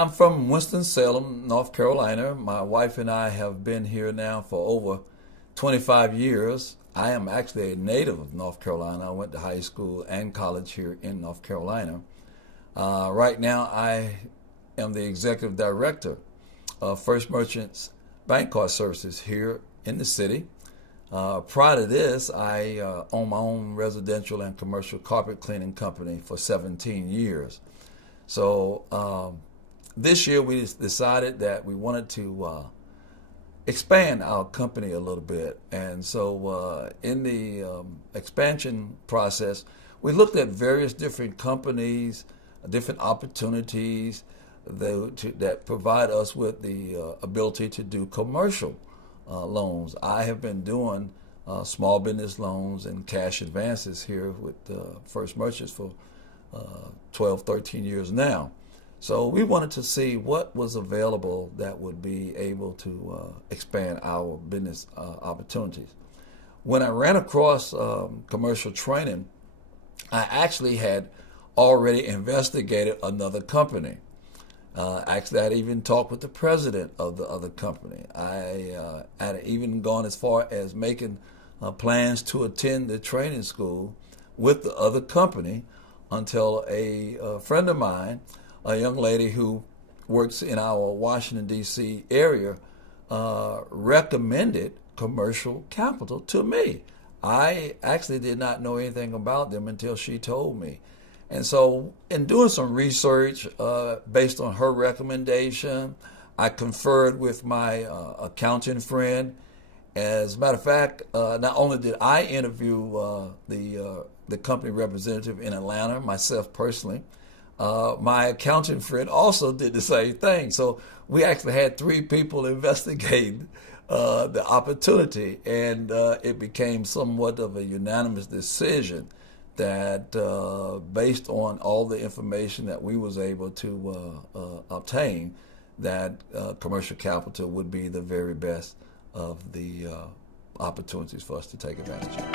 I'm from Winston-Salem, North Carolina. My wife and I have been here now for over 25 years. I am actually a native of North Carolina. I went to high school and college here in North Carolina. Right now, I am the executive director of First Merchants Bank Card Services here in the city. Prior to this, I own my own residential and commercial carpet cleaning company for 17 years. So this year we decided that we wanted to expand our company a little bit. And so in the expansion process, we looked at various different companies, different opportunities that provide us with the ability to do commercial loans. I have been doing small business loans and cash advances here with First Merchants for 12, 13 years now. So we wanted to see what was available that would be able to expand our business opportunities. When I ran across commercial training, I actually had already investigated another company. Actually, I'd even talked with the president of the other company. I had even gone as far as making plans to attend the training school with the other company until a friend of mine, a young lady who works in our Washington, D.C. area, recommended Commercial Capital to me. I actually did not know anything about them until she told me. And so in doing some research based on her recommendation, I conferred with my accounting friend. As a matter of fact, not only did I interview the company representative in Atlanta, myself personally, my accounting friend also did the same thing. So we actually had 3 people investigating the opportunity, and it became somewhat of a unanimous decision that based on all the information that we was able to obtain, that Commercial Capital would be the very best of the opportunities for us to take advantage of.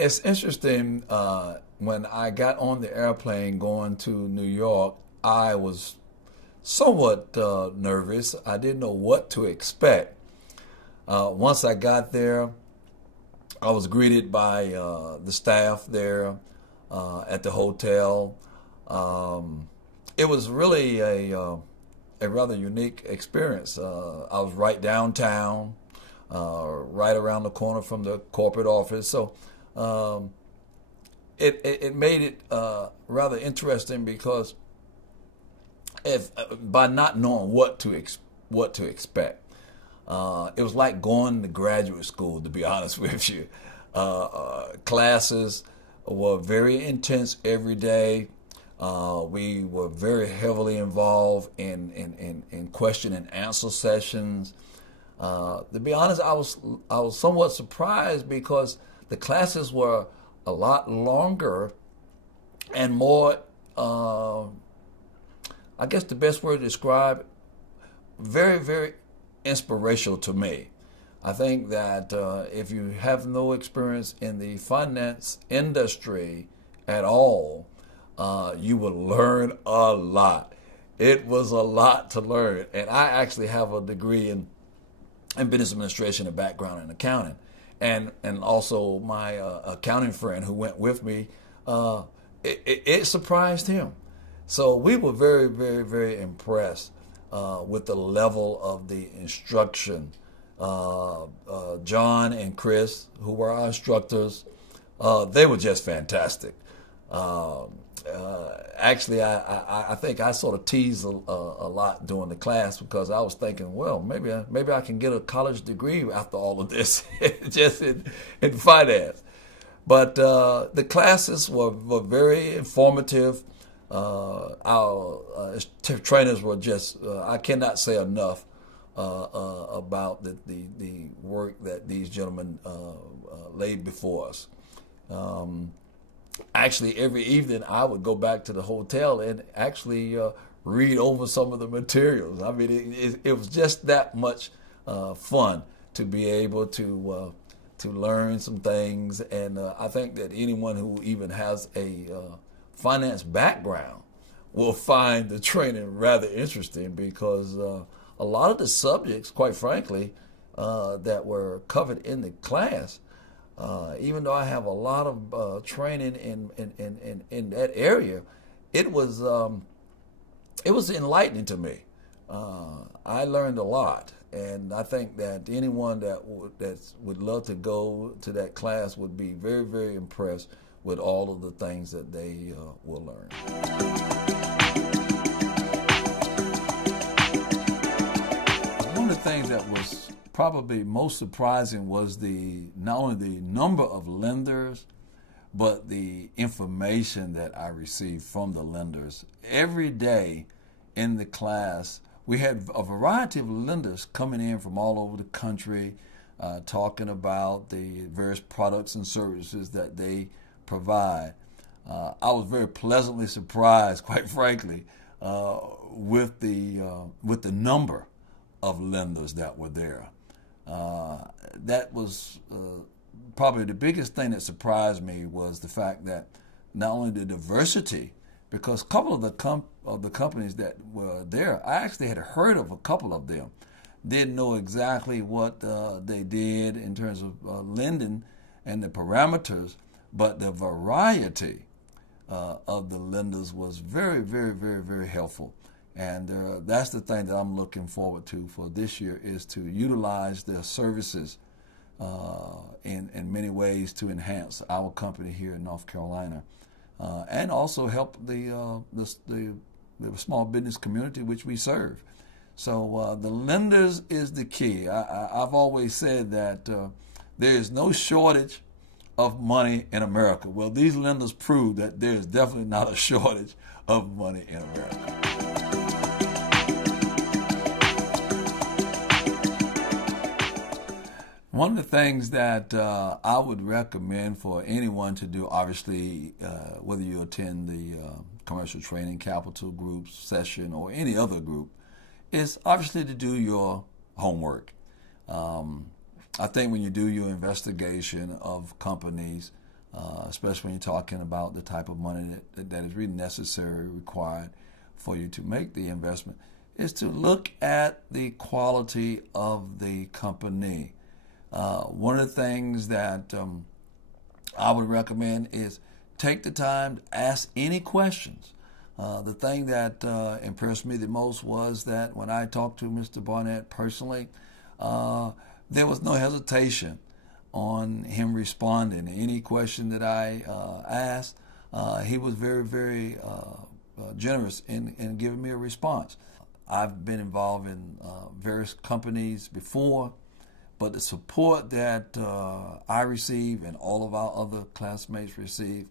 It's interesting, when I got on the airplane going to New York, I was somewhat nervous. I didn't know what to expect. Once I got there, I was greeted by the staff there at the hotel. It was really a rather unique experience. I was right downtown, right around the corner from the corporate office. So it made it rather interesting because by not knowing what to expect. It was like going to graduate school, to be honest with you. Classes were very intense every day. We were very heavily involved in question and answer sessions. To be honest, I was somewhat surprised because the classes were a lot longer and more, I guess the best word to describe, very, very inspirational to me. I think that if you have no experience in the finance industry at all, you will learn a lot. It was a lot to learn. And I actually have a degree in business administration and background in accounting. And also my accounting friend who went with me, it surprised him. So we were very, very, very impressed with the level of the instruction. John and Chris, who were our instructors, they were just fantastic. Actually, I think I sort of teased a lot during the class because I was thinking, well, maybe I can get a college degree after all of this, just in finance. But the classes were very informative. Our trainers were just, I cannot say enough about the work that these gentlemen laid before us. Actually, every evening I would go back to the hotel and actually read over some of the materials. I mean, it was just that much fun to be able to to learn some things. And I think that anyone who even has a finance background will find the training rather interesting, because a lot of the subjects, quite frankly, that were covered in the class, even though I have a lot of training in that area, it was enlightening to me. I learned a lot, and I think that anyone that would love to go to that class would be very, very impressed with all of the things that they will learn. One of the things that was probably most surprising was not only the number of lenders, but the information that I received from the lenders. Every day in the class, we had a variety of lenders coming in from all over the country, talking about the various products and services that they provide. I was very pleasantly surprised, quite frankly, with the number of lenders that were there. That was probably the biggest thing that surprised me, was the fact that not only the diversity, because a couple of the companies that were there, I actually had heard of a couple of them. Didn't know exactly what they did in terms of lending and the parameters, but the variety of the lenders was very, very, very, very helpful. And that's the thing that I'm looking forward to for this year, is to utilize their services in many ways to enhance our company here in North Carolina, and also help the small business community which we serve. So the lenders is the key. I've always said that there is no shortage of money in America. Well, these lenders prove that there is definitely not a shortage of money in America. One of the things that I would recommend for anyone to do, obviously, whether you attend the Commercial Training Capital Group session or any other group, is obviously to do your homework. I think when you do your investigation of companies, especially when you're talking about the type of money that is really necessary, required for you to make the investment, is to look at the quality of the company. One of the things that I would recommend is take the time to ask any questions. The thing that impressed me the most was that when I talked to Mr. Barnett personally, there was no hesitation on him responding to any question that I asked. He was very, very generous in giving me a response. I've been involved in various companies before, but the support that I received and all of our other classmates received,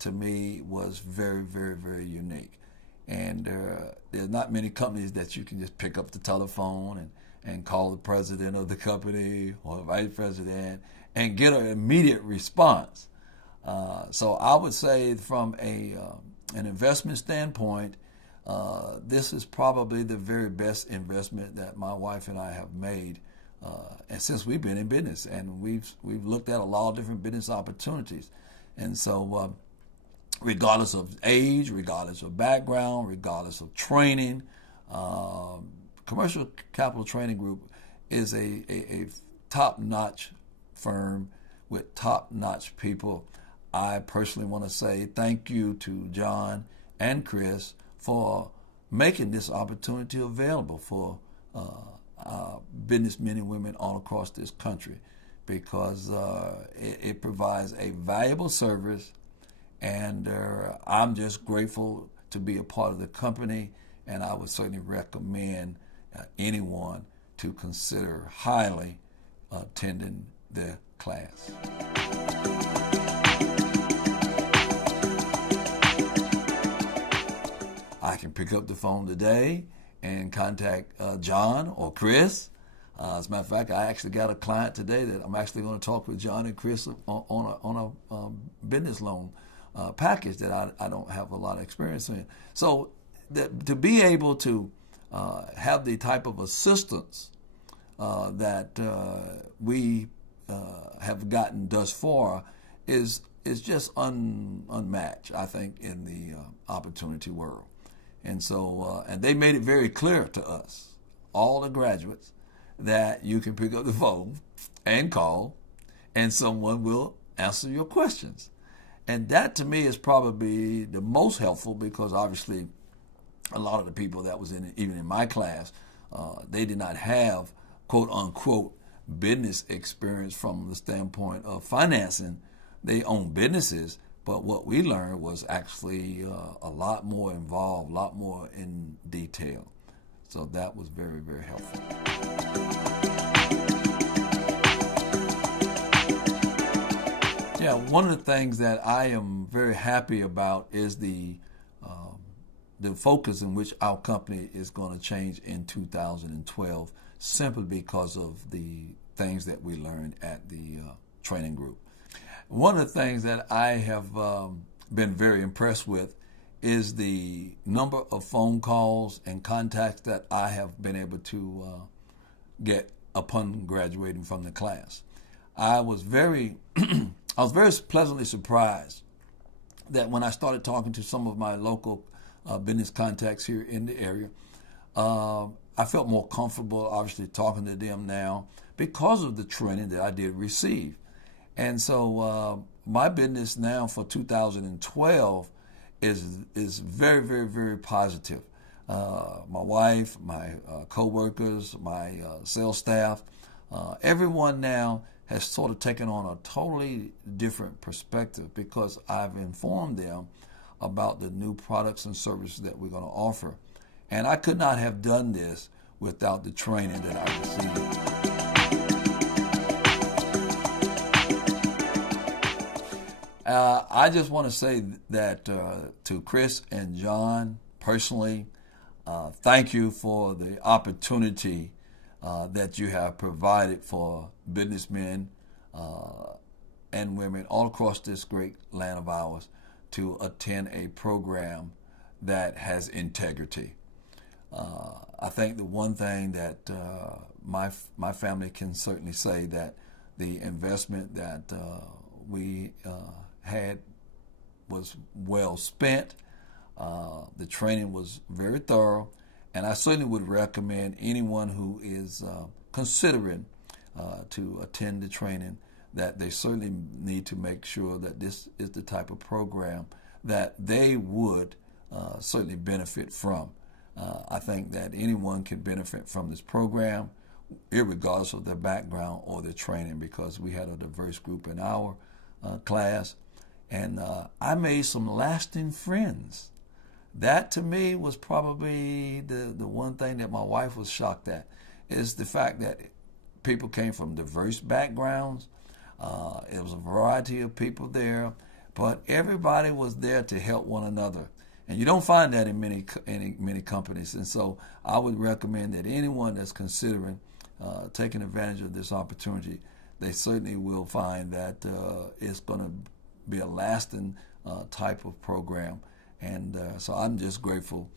to me, was very, very, very unique. And there's not many companies that you can just pick up the telephone and call the president of the company or the vice president and get an immediate response. So I would say from an investment standpoint, this is probably the very best investment that my wife and I have made. And since we've been in business, and we've looked at a lot of different business opportunities, and so regardless of age, regardless of background, regardless of training, Commercial Capital Training Group is a top-notch firm with top-notch people. I personally want to say thank you to John and Chris for making this opportunity available for businessmen and women all across this country, because it provides a valuable service, and I'm just grateful to be a part of the company, and I would certainly recommend anyone to consider highly attending the class. I can pick up the phone today and contact John or Chris. As a matter of fact, I actually got a client today that I'm actually going to talk with John and Chris on a business loan package that I don't have a lot of experience in. So to be able to have the type of assistance that we have gotten thus far is just unmatched, I think, in the opportunity world. And so, and they made it very clear to us, all the graduates, that you can pick up the phone and call, and someone will answer your questions. And that, to me, is probably the most helpful, because obviously a lot of the people that was even in my class, they did not have, quote unquote, business experience from the standpoint of financing. They own businesses, but what we learned was actually a lot more involved, a lot more in detail. So that was very, very helpful. Yeah, one of the things that I am very happy about is the focus in which our company is going to change in 2012, simply because of the things that we learned at the training group. One of the things that I have been very impressed with is the number of phone calls and contacts that I have been able to get upon graduating from the class. I was very pleasantly surprised that when I started talking to some of my local business contacts here in the area, I felt more comfortable, obviously, talking to them now because of the training that I did receive. And so my business now for 2012 is very, very, very positive. My wife, my co-workers, my sales staff, everyone now has sort of taken on a totally different perspective, because I've informed them about the new products and services that we're going to offer. And I could not have done this without the training that I received. I just want to say that to Chris and John personally, thank you for the opportunity that you have provided for businessmen and women all across this great land of ours to attend a program that has integrity. I think the one thing that my family can certainly say, that the investment that we had was well spent. The training was very thorough, and I certainly would recommend anyone who is considering to attend the training that they certainly need to make sure that this is the type of program that they would certainly benefit from. I think that anyone can benefit from this program, irregardless of their background or their training, because we had a diverse group in our class, and I made some lasting friends. That, to me, was probably the one thing that my wife was shocked at, is the fact that people came from diverse backgrounds. It was a variety of people there, but everybody was there to help one another. And you don't find that in many companies. And so I would recommend that anyone that's considering taking advantage of this opportunity, they certainly will find that it's going to be a lasting type of program. And so I'm just grateful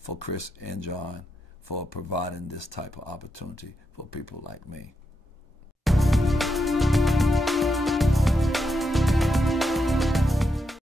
for Chris and John for providing this type of opportunity for people like me.